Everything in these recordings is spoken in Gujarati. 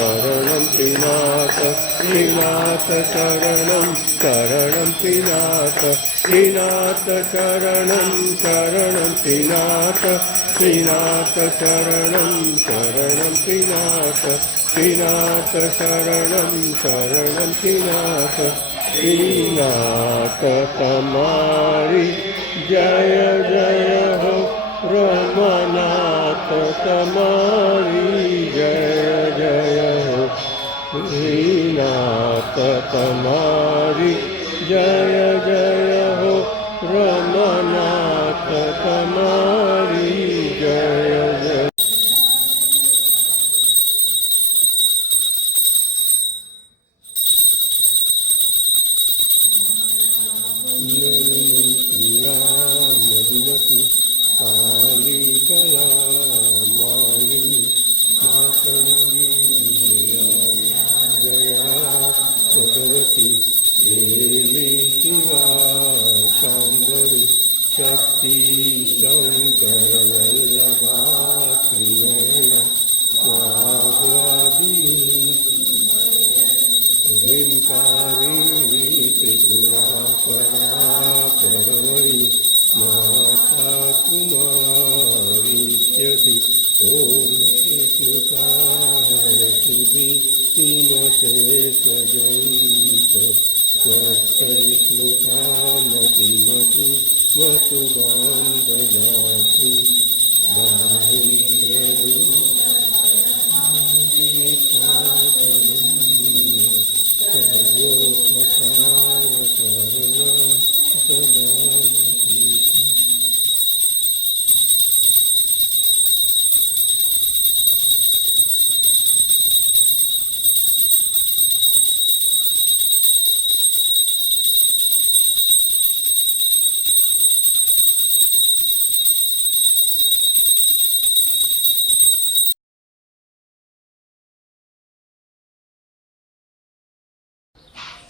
शरणं श्रीनाथ श्रीनाथ शरणं शरणं श्रीनाथ श्रीनाथ शरणं शरणं श्रीनाथ श्रीनाथ शरणं शरणं श्रीनाथ श्रीनाथ शरणं शरणं श्रीनाथ श्रीनाथ तमारी जय जय हो रमनाथ तमारी जय जय हो श्रीनाथ तमारी जय जय हो रमनाथ तमारी जय जय। मधुमती काली कला माली मातंगी जया भगवती देवी शिवा शांबरी शक्ति शंकर वल्लभा त्रिनयना वाग्वादी ह्रींकारी त्रिपुरा परा परवै माता कुमारीत्यति ॐ स्मृतारतिमते स्वजन्त स्वस्यै स्मृतामतिमति वतु मां ददातु बाहुल्यदु सर्वोपकारकरुणा सदा।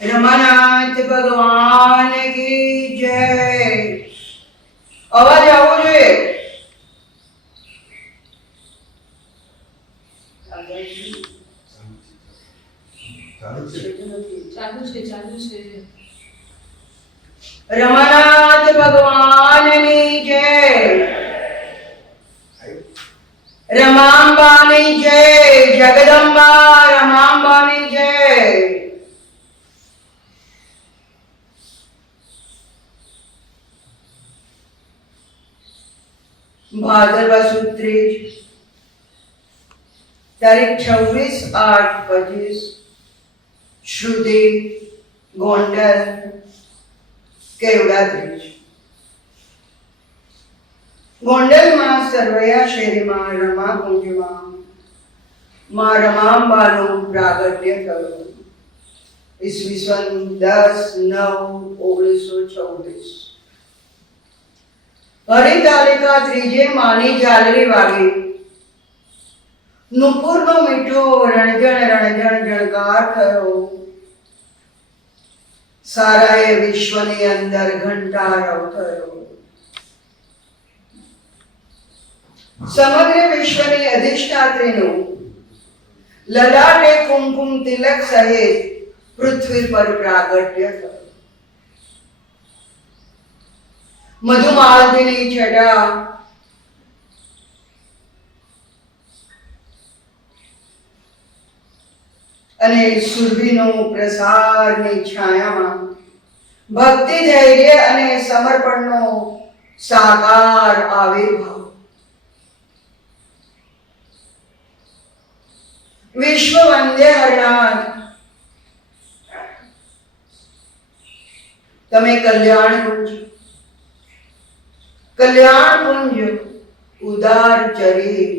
रमानाथ भगवान की जय। अवाज आवो જોઈએ। रमानाथ भगवान की जय। रमांबा की जय। जगदंबा रमांबा की जय। भादरवा सुद 3 तारीख 26/8/25 श्रुति गोंडल केवड़ा ब्रिज गोंडल में सरवैया शेरी में रमा कुंज में मां रमांबानु प्रागट्य थयुं। ईस्वीसन 10/9/1926 हरितालिका त्रीजे मानी जालरी वागी नुपुर नो मीठो रणजण रणजण जणकार थयो। साराए विश्वनी अंदर घंटारव थयो। समग्र विश्वनी अधिष्ठात्रीनु ललाटे कुमकुम तिलक सहित पृथ्वी पर प्रागट्य थयो। मधुमालतीनी छटा અને સુરભીનો પ્રસારની છાયામાં ભક્તિ ધૈર્ય અને સમર્પણનો સાકાર આવિર્ભાવ। વિશ્વ વંદે હરનાથ તમે કલ્યાણ कुंज उदार चरित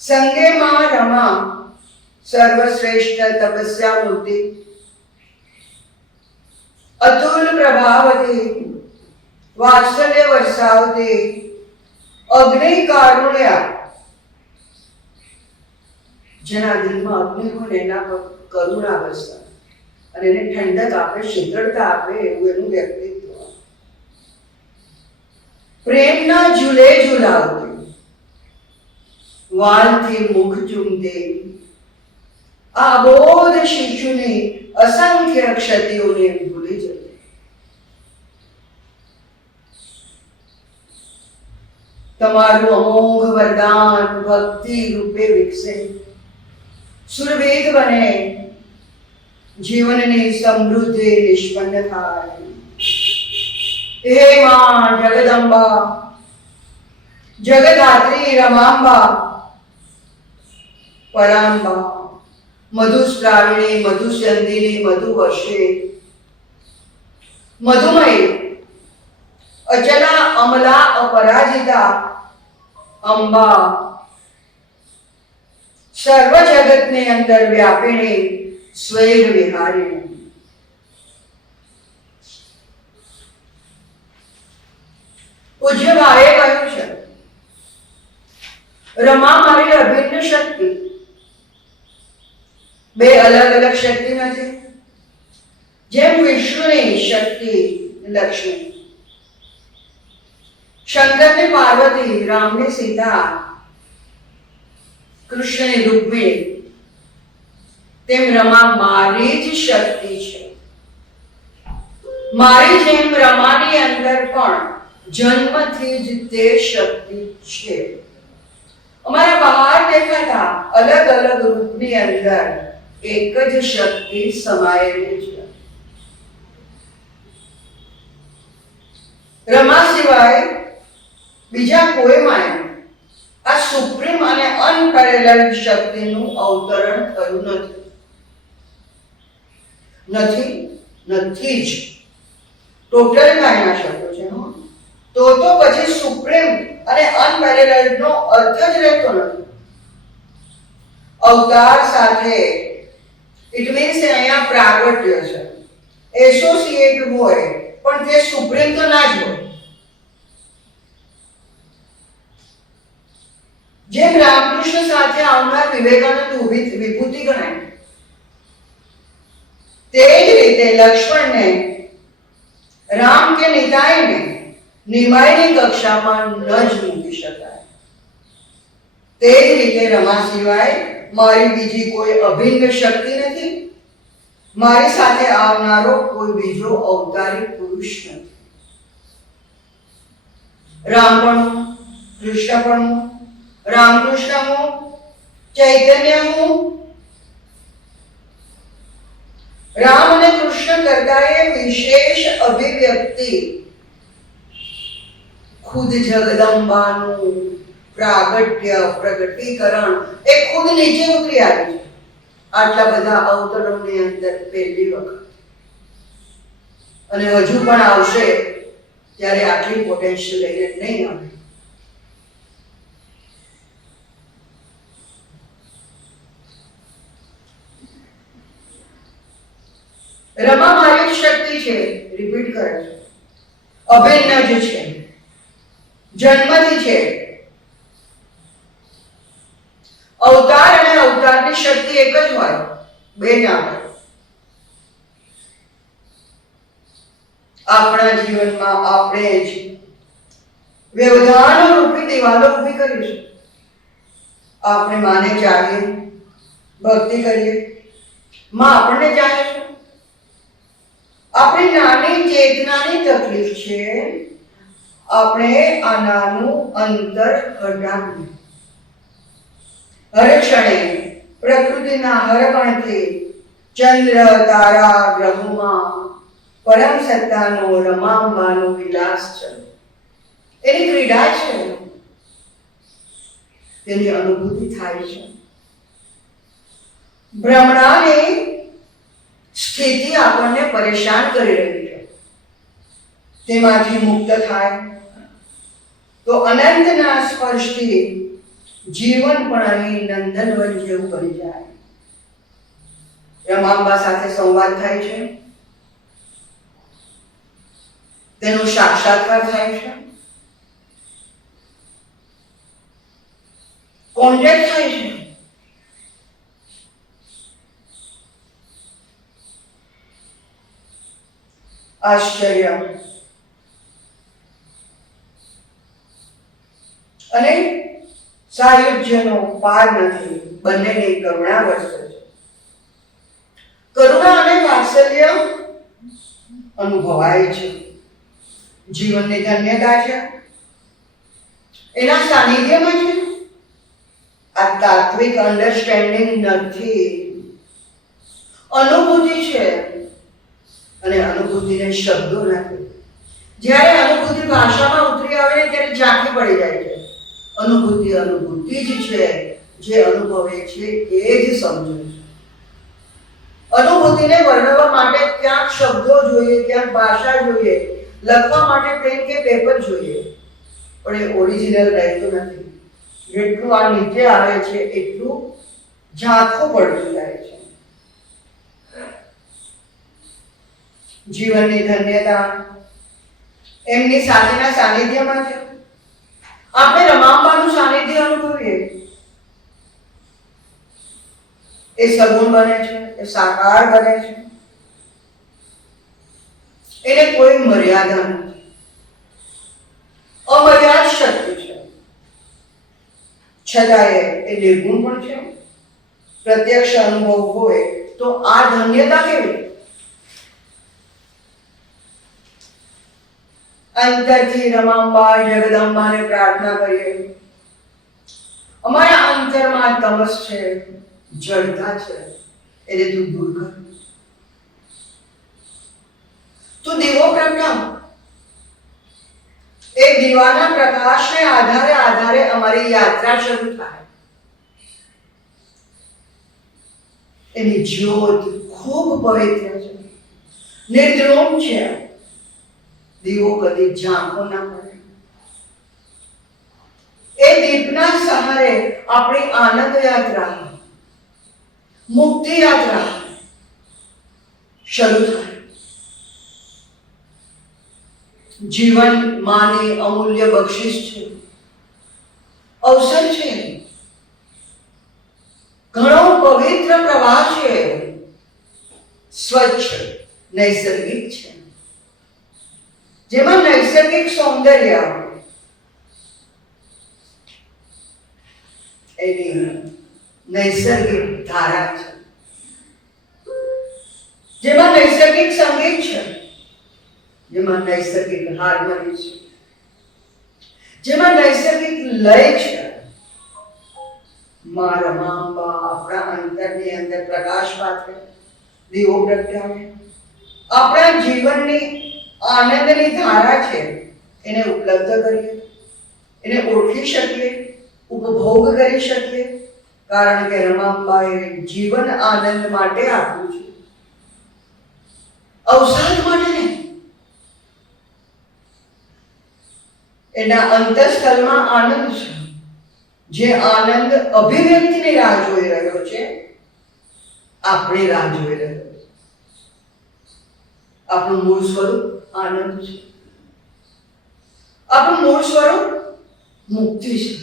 संगे मां रमा सर्वश्रेष्ठ तपस्या मूर्ति अतुल प्रभावती वात्सल्य वर्षावती अग्नि कारुण्य જેના દિલમાં અગ્નિ હોય એના પર કરુણા વરસાવે અને એને ઠંડક આપે શીતળતા આપે એવું એનું વ્યક્તિત્વ। પ્રેમના ઝૂલે ઝૂલાવતી વાલથી મુખ ચૂમતી આ અબોધ શિશુની અસંખ્ય ક્ષતિઓને ભૂલી જતી. તમારું અમોઘ વરદાન ભક્તિ રૂપે વિકસે, સુરવેદ બને, જીવનની સમૃદ્ધિ નિષ્પન્ન થાય. હે માં જગદંબા, જગધાત્રી રમાંબા, પરાંબા, મધુસ્રાવિણી, મધુસ્યંદિની, મધુવર્ષે, મધુમયી, અચલા અમલા અપરાજિતા અંબા, સર્વ જગતની અંદર વ્યાપિણી સ્વૈર વિહારિણી. પૂજ્ય ભાઈએ કહ્યું છે, રમા મારી અભિન્ન શક્તિ. બે અલગ અલગ શક્તિ નથી. જેમ વિષ્ણુની શક્તિ લક્ષ્મી, શંકરને પાર્વતી, રામને સીતા, કૃષ્ણને રૂકમિણી, તેમ રમા મારી જ શક્તિ છે. મારી જેમ રમાની અંદર પણ જન્મથી જ તે શક્તિ છે. અમારા બહાર દેખાતા અલગ અલગ રૂપની અંદર એક જ શક્તિ સમાયેલી છે. રમા સિવાય બીજા કોઈમાં આ સુપ્રીમ અને અનપેરેલલ શક્તિનું અવતરણ થયું નથી જ. ટોટલ કાયના શબ્દો છે. તો પછી સુપ્રીમ અને અનપેરેલલ નો અર્થ જ રહેતો નથી. અવતાર સાથે ઇટ મીન્સ અહીંયા પ્રાગટ્ય છે, એસોસિએટ હોય, પણ તે સુપ્રીમ તો ના જ હોય. જેમ રામકૃષ્ણ સાથે આવનાર વિવેકાનંદ વિભૂતિ ગણાય, તે જ રીતે લક્ષ્મણને, રામ કે નિતાઈને નિમાયની કક્ષામાં ન જ મૂકી શકાય. તે જ રીતે રમા સિવાય મારી બીજી કોઈ અભિન્ન શક્તિ નથી. મારી સાથે આવનારો કોઈ બીજો અવતારી પુરુષ નથી. રામપણું, કૃષ્ણપણું, રામકૃષ્ણ હું, ચૈતન્ય હું. રામ અને કૃષ્ણ કરતા એ વિશેષ અભિવ્યક્તિ ખુદ જગદંબાનું પ્રાગટ્ય, પ્રગટીકરણ એ ખુદ નીચે ઉતરી આવી છે. આટલા બધા અવતરણની અંદર પહેલી વખત, અને હજુ પણ આવશે ત્યારે આટલી પોટેન્શિયલ લઈને નહીં આવે. રમા મારી શક્તિ છે, રિપીટ કરે છે, અભિન્ન જ છે, જન્મથી છે. અવતાર અને અવતારની શક્તિ એક જ હોય, બે ના હોય. આપણા જીવનમાં આપણે જ વ્યવધાન રૂપી દિવાલો ઊભી કરી છે. આપણે માને ચાહીએ, ભક્તિ કરીએ, માં આપણને ચાહે છે. આપણી નાની ચેતનાની તકલીફ છે, આપણે આ નાનું અંતર હટાવીએ. હર ક્ષણે પ્રકૃતિના હરકણથી ચંદ્ર, તારા, ગ્રહોમાં પરમ સત્તાનો, રમાંબાનો વિલાસ છે. એની ક્રીડા છે, તેની અનુભૂતિ થાય છે. ભ્રમણાની સ્થિતિ આપણને પરેશાન કરી રહી છે, તેમાંથી મુક્ત થાય તો અનંતના સ્પર્શથી જીવન પણ અહીં નંદનવન જેવું બની જાય. રમાંબા સાથે સંવાદ થાય છે, તેનો સાક્ષાત્કાર થાય છે, કોન્ટેક્ટ થાય છે. આશ્ચર્ય અને સાયુજ્યનો પાર નથી. બંનેની કરુણા વર્ષે છે. કરુણા અને વાત્સલ્ય અનુભવાય છે. જીવનની ધન્યતા છે એના સાનિધ્યમાં છે. આ તાત્વિક અન્ડરસ્ટેન્ડિંગ નથી, અનુભૂતિ છે. અને અનુભૂતિને શબ્દો નથી. જ્યારે અનુભૂતિ ભાષામાં ઉતરી આવે ને ત્યારે ઝાંખી પડી જાય છે. અનુભૂતિ અનુભૂતિ જ છે, જે અનુભવે છે એ જ સમજે છે. અનુભૂતિને વર્ણવવા માટે ક્યાંક શબ્દો જોઈએ, ક્યાંક ભાષા જોઈએ, લખવા માટે પેન કે પેપર જોઈએ, પણ એ ઓરિજિનલ રહેતું નથી. જેટલું આ નીચે આવે છે એટલું ઝાંખું પડતું જાય છે. જીવનની ધન્યતા એમની સાથેના સાનિધ્યમાં છે. આપણે રમાંબાનું સાનિધ્ય અનુભવીએ, એ સગુણ બને છે, એ સાકાર બને છે. એને કોઈ મર્યાદા નથી, અમર્યાદ શક્તિ છે. છતાંય એ નિર્ગુણ પણ છે. પ્રત્યક્ષ અનુભવ હોય તો આ ધન્યતા કેવી? અંતરથી રમાંબા જગદંબાને પ્રાર્થના કરીએ, અમારા અંતરમાં તમસ છે, જડતા છે, એને તું દૂર કર. તું દીવો પ્રગટાવ. એ દીવાના પ્રકાશને આધારે અમારી યાત્રા શરૂ થાય. એની જ્યોત ખૂબ પવિત્ર છે, નિર્દ્રોમ છે. દીવો કદી ઝાંખો ના પડે. એ દીપના સહારે આપણી આનંદ યાત્રા, મુક્તિ યાત્રા શરૂ થાય. જીવન માની અમૂલ્ય બક્ષિસ છે, અવસર છે, ઘણો પવિત્ર પ્રવાહ છે, સ્વચ્છ નૈસર્ગિક છે, જેમાં નૈસર્ગિક સૌંદર્ય એની નૈસર્ગિક ધારા છે, જેમાં નૈસર્ગિક સંગીત છે, જેમાં નૈસર્ગિક હાર્મોની છે, જેમાં નૈસર્ગિક લય છે. મા રમાંબા આપણા અંતરની અંદર પ્રકાશ પાથરે, દીવો પ્રગટાવે, આપણા જીવનની આનંદની ધારા છે એને ઉપલબ્ધ કરીએ, એને ઓળખી શકીએ, ઉપભોગ કરી શકીએ. કારણ કે રમાંબાએ જીવન આનંદ માટે આપ્યું છે, અવસાદ માટે નહીં. એના અંતઃસ્થળમાં આનંદ છે, જે આનંદ અભિવ્યક્તિની રાહ જોઈ રહ્યો છે, આપણી રાહ જોઈ રહ્યો છે. આપણું મૂળ સ્વરૂપ આનંદ છે, આપણું મૂળ સ્વરૂપ મુક્તિ છે,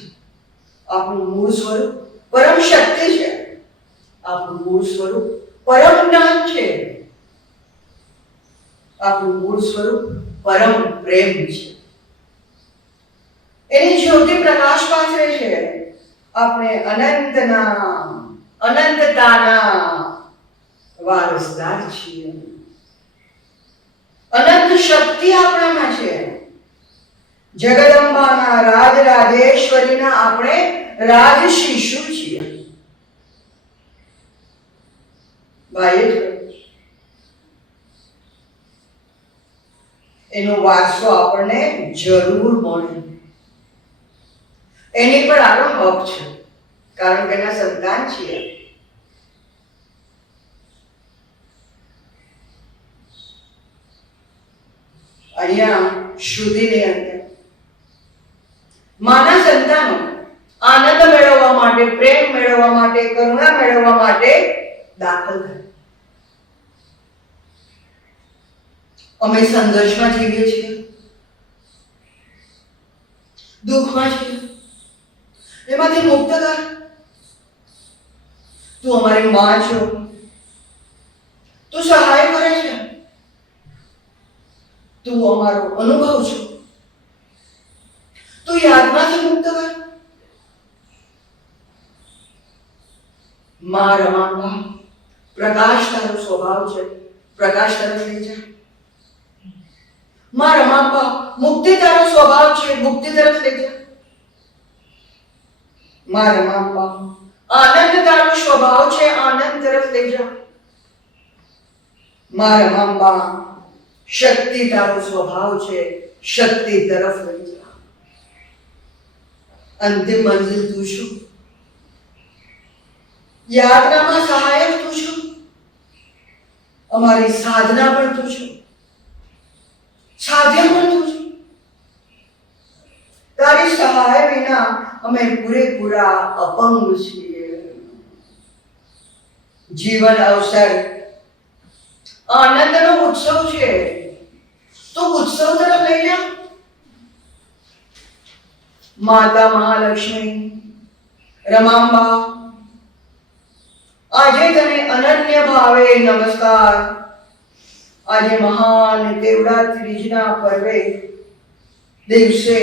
આપણું મૂળ સ્વરૂપ પરમ શક્તિ છે, આપણું મૂળ સ્વરૂપ પરમ જ્ઞાન છે, આપણું મૂળ સ્વરૂપ પરમ પ્રેમ છે. એની જ્યોતિ પ્રકાશ પાથરે છે. આપણે અનંતતાના વારસદાર છીએ. અનંત શક્તિ આપણામાં છે. જગદંબાના રાજરાજેશ્વરીના આપણે રાજ શિશુ છીએ. એનો વારસો આપણને જરૂર મળે. એની પર આપણો હક છે, કારણ કે એના સંતાન છીએ. અહીંયા શ્રુતિની અંદર માના સંતાનો આનંદ મેળવવા માટે, પ્રેમ મેળવવા માટે, કરુણા મેળવવા માટે દાખલ થાય. અમે સંઘર્ષમાં જીવીએ છીએ, દુઃખમાં છીએ, એમાંથી મુક્ત કર. તું અમારી માં છો, તું સહાય કરે છે, તું અમારો અનુભવ છો, તું યાદમાંથી મુક્ત કર. મા રમાંબા પ્રકાશ તારો સ્વભાવ છે, પ્રકાશ તરફ લઈ જા. માં રમાપા, મુક્તિ તારો સ્વભાવ છે, મુક્તિ તરફ લઈ જા. માં રમાપા, આનંદ તારો સ્વભાવ છે, આનંદ તરફ લઈ જા. માં રમાપા, શક્તિ તારો સ્વભાવ છે, શક્તિ તરફ લઈ જા. અંતિમ મંજિલ તું છું, યાત્રામાં સહાયક તું છું, અમારી સાધના પણ તું છું, સાધ્ય પણ તું છું. તારી સહાય વિના અમે પૂરેપૂરા અપંગ છીએ. જીવન અવસર આનંદનો ઉત્સવ છે, તો ઉત્સવ તરફ લઈ જા. માતા મહાલક્ષ્મી, રમાંબા, આજે તને અનન્ય ભાવે નમસ્કાર. આજે મહાન દેવડા ત્રીજના પર્વે દિવસે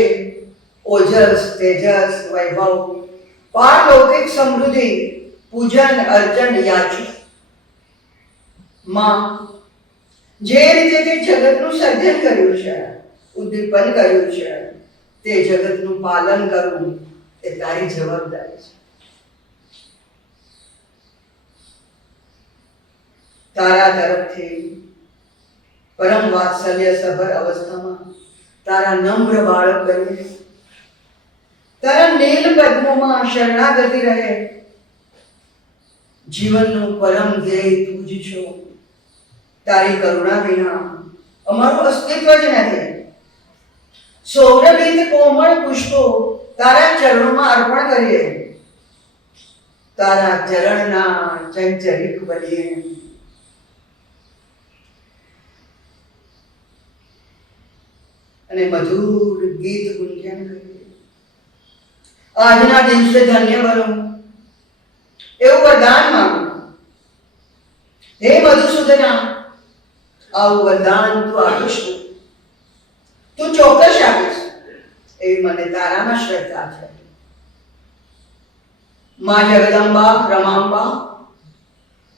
ઓજસ, તેજસ, વૈભવ, પારલૌકિક સમૃદ્ધિ, પૂજન અર્ચન યાચું. માં, જે રીતે તે જગતનું સર્જન કર્યું છે, ઉદ્દીપન કર્યું છે, તે જગતનું પાલન કરવું એ તારી જવાબદારી છે. તારા તરફથી પરમ વાત્સલ્ય સભર અવસ્થામાં તારા નમ્ર બાળક બને, તારા નીલ પદ્મોમાં શરણાગતિ રહે. જીવનનું પરમ ધ્યેય તું જ છો. તારી કરુણા વિના અમારું અસ્તિત્વ જ નથી. સૌરભિત કોમળ પુષ્પો તારા ચરણોમાં અર્પણ કરીએ, તારા ચરણના ચંચરિક બનીએ. અને મધુર ગીત ગુંજન કરીએ. આજના દિવસે ધન્ય બનો એવું વરદાન માંગુ. હે મધુસૂદના, આવું વરદાન તું આપીશ, તું ચોક્કસ આપીશ એવી મને તારામાં શ્રદ્ધા છે. માં જગદંબા, રમાંબા,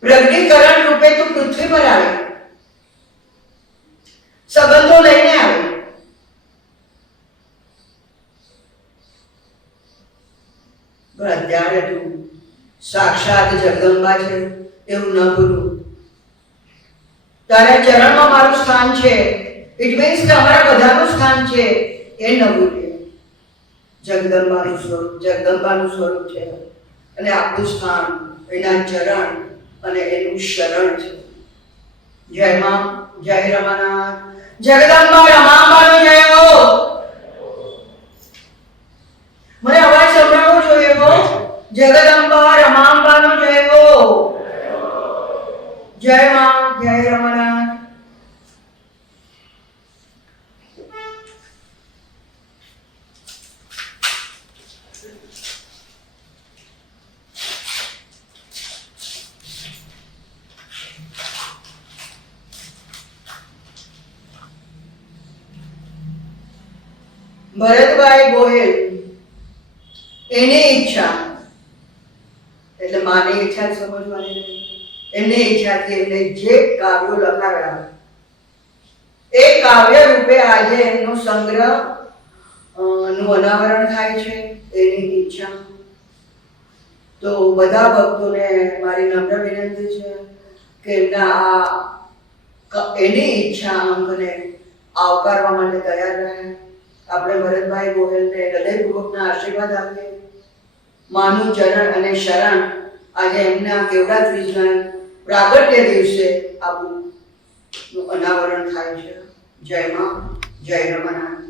પ્રગટીકરણ રૂપે તું પૃથ્વી પર આવે, સંબંધો લઈને આવે. પણ અત્યારે તું સાક્ષાત જગદંબા છે એવું ન ભૂલું. તારા ચરણમાં મારું સ્થાન છે, ઇટ મીન્સ કે અમારા બધાનું સ્થાન છે, એ ન ભૂલીએ. જગદંબાનું સ્વરૂપ છે અને આપણું સ્થાન એના ચરણ અને એનું શરણ છે. જય માં, જય રમાનાથ, જગદંબા રમાંબાનો જય હો. મને અવાજ સંભળાવવો જોઈએ હો. જગદંબા રમાંબાનો જય હો. જય માં, જય રમાનાથ. ભરતભાઈ ગોહિલ, એની ઈચ્છા એટલે માની ઈચ્છા સમજવાની નહીં. એમની ઈચ્છાથી એમને જે કાવ્યો લખાવ્યા એ કાવ્ય રૂપે આજે એમનો સંગ્રહ નું અનાવરણ થાય છે. એની ઈચ્છા તો બધા ભક્તોને મારી નમ્ર વિનંતી છે કે એમના એની ઈચ્છા અંગને આવકારવા માટે તૈયાર રહે. આપણે ભરતભાઈ ગોહિલને હૃદયપૂર્વકના આશીર્વાદ આપીએ. માનું ચરણ અને શરણ આજે એમના કેવડા ત્રીજના પ્રાગટ્ય દિવસે આવું અનાવરણ થાય છે. જય માં, જય રમાનાથ.